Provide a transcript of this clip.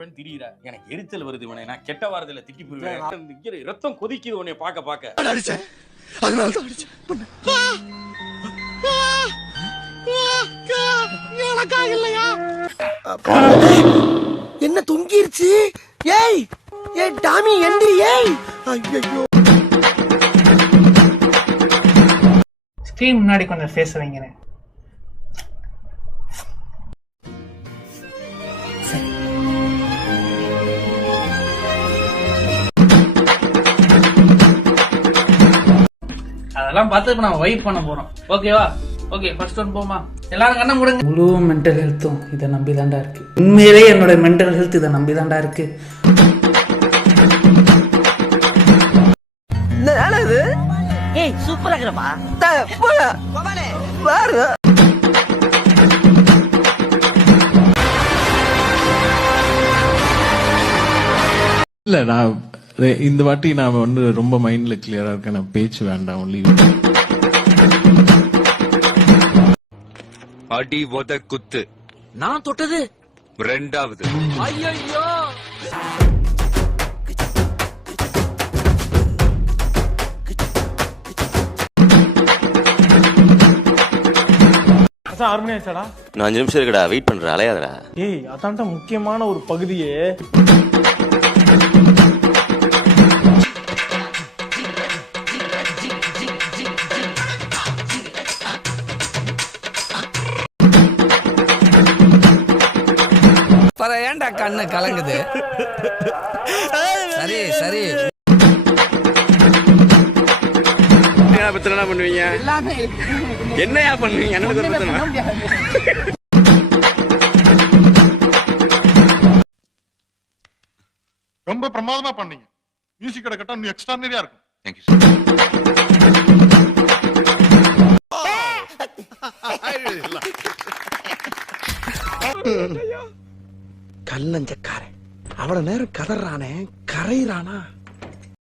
திடீர எனக்கு எரிச்சல் வருது. இவனை நான் கெட்ட வாரத்துல திட்டி போயிருவேன். ரத்தம் கொதிக்குது உன்னை பாக்க பாக்க. அடிச்சேன், அதனால தான் அடிச்சேன். என்ன தொங்கிருச்சு? ஏய் ஏய் டாமி எந்திரி. ஏய் ஐயோ, ஸ்கிரீன் முன்னாடி கொஞ்சம் ஃபேஸ் வைங்கனே. அதெல்லாம் பார்த்து இப்ப நம்ம வைப் பண்ண போறோம். ஓகேவா? ஓகே, ஃபர்ஸ்ட் ஒன் போமா. எல்லாரும் கண்ண மூடுங்க. முழு மென்டல் ஹெல்த்தும் இதை நம்பி தாண்டா இருக்கு. உண்மையிலே என்னோட மென்டல் ஹெல்த் இதை நம்பி தாண்டா இருக்கு. ஏய் சூப்பரா இருக்குடா. இல்ல நான் இந்த வாட்டி நான் வந்து ரொம்ப மைண்ட்ல கிளியரா இருக்கேன். நான் பேச்சு வேண்டாம். ஒன்லி அடி உத குத்து. நான் தொட்டது ரெண்டாவது. ஐயோ ஆர்கனைஸ்டா 5 நிமிஷம் இருக்குடா, வெயிட் பண்ற, அலையாதடா. ஏய் அதான்டா முக்கியமான ஒரு பகுதியே. பர ஏன்டா கண்ணு கலங்குது? சரி சரி, என்ன பண்ணுவீங்க? என்னையா பண்ணுவீங்க? ரொம்ப பிரமாதமா பண்ணீங்க. மியூசிக் கட்ட இன்னும் எக்ஸ்ட்ரானரியா இருக்கும். தேங்க்யூ. கல்லஞ்சக்காரன் அவ்வளவு நேரம் கதறானே, கரையிறானா?